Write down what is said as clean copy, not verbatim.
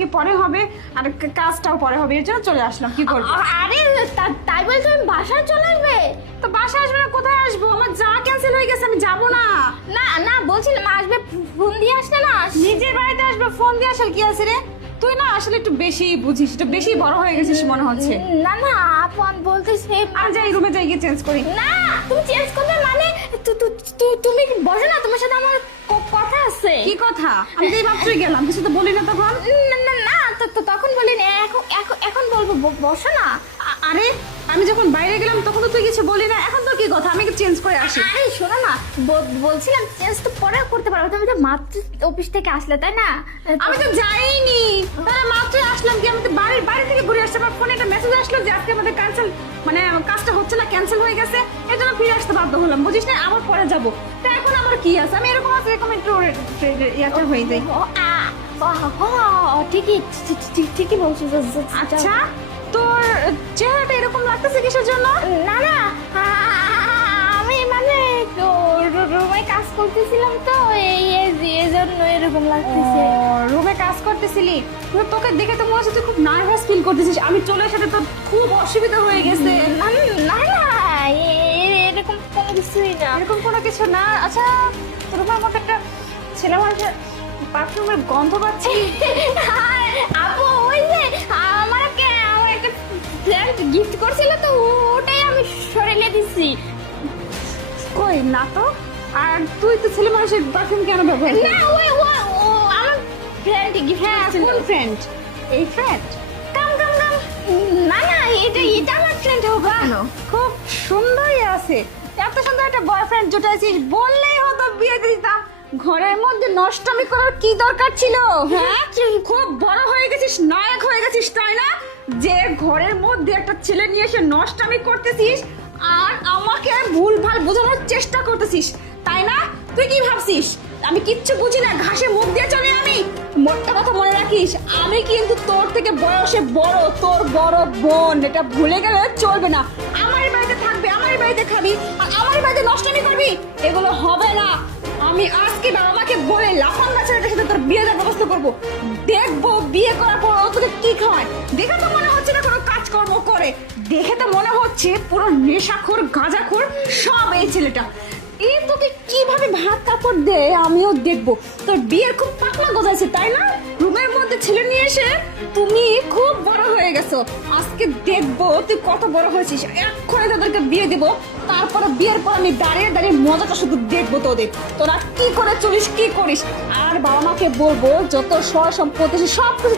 কি পরে হবে আর কাজটাও পরে হবে, এর জন্য চলে আসলাম। কি করবো? আরে তাই বলছো তুমি বাসায় চলে আসবে? তো বাসায় আসবে না কোথায় আসবো? আমার যা ক্যান্সেল হয়ে গেছে, আমি যাবো না। না না বলছিলাম আসবে, ফোন দিয়ে আসলে না। নিজের বাড়িতে আসবে, ফোন দিয়ে আসার কি আছে রে? তুই না আসলে একটু বেশি বুঝিস, একটু বেশি বড় হয়ে গেছিস মনে হচ্ছে। না না আপু আমি বলতেছি আমি যাই রুমে যাই গিয়ে চেঞ্জ করি। না তুমি চেঞ্জ করবে মানে তুমি বসো না, তোমার সাথে আমার কথা আছে। কি কথা? আমি তো এই মাত্রই গেলাম, কিছু তো বলি না তখন। না না না তখন বলিনি, এখন বলবো, বসো না। আরে আমি যখন বাইরে গেলাম তখন তো তুই কিছু বলি না, এখন তো কি কথা? আমি চেঞ্জ করে আসি। আরে শোনো না, বলছিলাম চেঞ্জ তো পরে করতে পারবো, তুমি তো মাত্র অফিস থেকে আসলে তাই না? আমি তো যাইনি, তাহলে মাত্রই আসলাম কি? আমি তো বাড়ি থেকে ঘুরে আসছি, আমার ফোনে একটা মেসেজ আসলো যে আজকে আমাদের ক্যান্সেল, মানে কাজটা হচ্ছে না, ক্যান্সেল হয়ে গেছে, এর জন্য ফিরে আসতে বাধ্য হলাম, বুঝিস না? আবার পরে যাবো, তা এখন আমার কি আছে? আমি এরকম আছে, এরকম একটু ইয়াটা হয়ে যাই। ঠিকই বলছো। আচ্ছা, তোর চেহারাটা এরকম লাগতেছে কিসের জন্য? না না আমি মানে রুমে কাজ করতেছিলাম তো এই জন্য এরকম লাগতেছে। রুমে কাজ করতেছিলি? তোকে দেখে তো মনে হচ্ছে তুই খুব নার্ভাস ফিল করতেছিস। আমি চলে আসাতে তোর খুব অসুবিধা হয়ে গেছে। না না না এরকম কোনো কিছুই না। এরকম কোনো কিছু না। আচ্ছা, তোর উপর আমাকে একটা ছেলে মানুষের পারফিউমের গন্ধ পাচ্ছি। আপু ওই যে আমার একটা ফ্রেন্ড গিফট করছিল তো ওটাই আমি সরিয়ে দিছি। কই না তো। আর তুই তো ছেলে মানুষের পারফিউম কেন ব্যবহার করিস? না ওই ও আমার ফ্রেন্ড গিফট করছিল। কোন ফ্রেন্ড? এই ফ্রেন্ড? কাম না না এটা আমার ফ্রেন্ড হবে কেন? খুব সুন্দরই আছে। এত সুন্দর একটা বয়ফ্রেন্ড জুটাইছিস, বললেই হতো বিয়ে দিতাম। ঘরের মধ্যে নষ্টমি করার কি দরকার ছিল? হ্যাঁ, খুব বড় হয়ে গেছিস, নায়ক হয়ে গেছিস তাই না? যে ঘরের মধ্যে একটা ছেলে নিয়ে এসে নষ্টমি করতেছিস আর আমাকে ভুলভাল বোঝানোর চেষ্টা করতেছিস তাই না? তুই কি ভাবছিস আমি কিচ্ছু বুঝি না, ঘাসে মুখ দিয়ে চলে? আমি মোটটা কথা মনে রাখিস, আমি কিন্তু তোর থেকে বয়সে বড়, তোর বড় বোন, এটা ভুলে গেলে চলবে না। আমার বাড়িতে থাকবে, আমার বাড়িতে খাবি, আর আমার বাড়িতে নষ্টমি করবি, এগুলো হবে না। আমি আজকে বাবা মাকে বলে লাফাঙ্গা ছেলেটার সাথে তোর বিয়ে দেওয়ার ব্যবস্থা করবো। দেখবো বিয়ে করার পর ও তোকে কি খাওয়ায়। দেখে তো মনে হচ্ছে না কোনো কাজকর্ম করে, দেখে তো মনে হচ্ছে পুরো নেশাখোর গাঁজাখোর সব এই ছেলেটা। এই তোকে কিভাবে ভাত কাপড় দে আমিও দেখবো। তোর বিয়ের খুব পাকনা গজাইছে তাই না? রুমের মধ্যে ছেলে নিয়ে এসে তুমি খুব বড় হয়ে গেছো। আজকে দেখবো তুই কত বড় হয়েছিস। এক্ষুনি তোদেরকে বিয়ে দেবো, তারপরে বিয়ের পর আমি দাঁড়িয়ে দাঁড়িয়ে মজাটা শুধু দেখবো তোদের, তোরা কি করে চলিস, কি করিস। আর বাবা মাকে বলবো যত সয় সম্পত্তি সব কিছু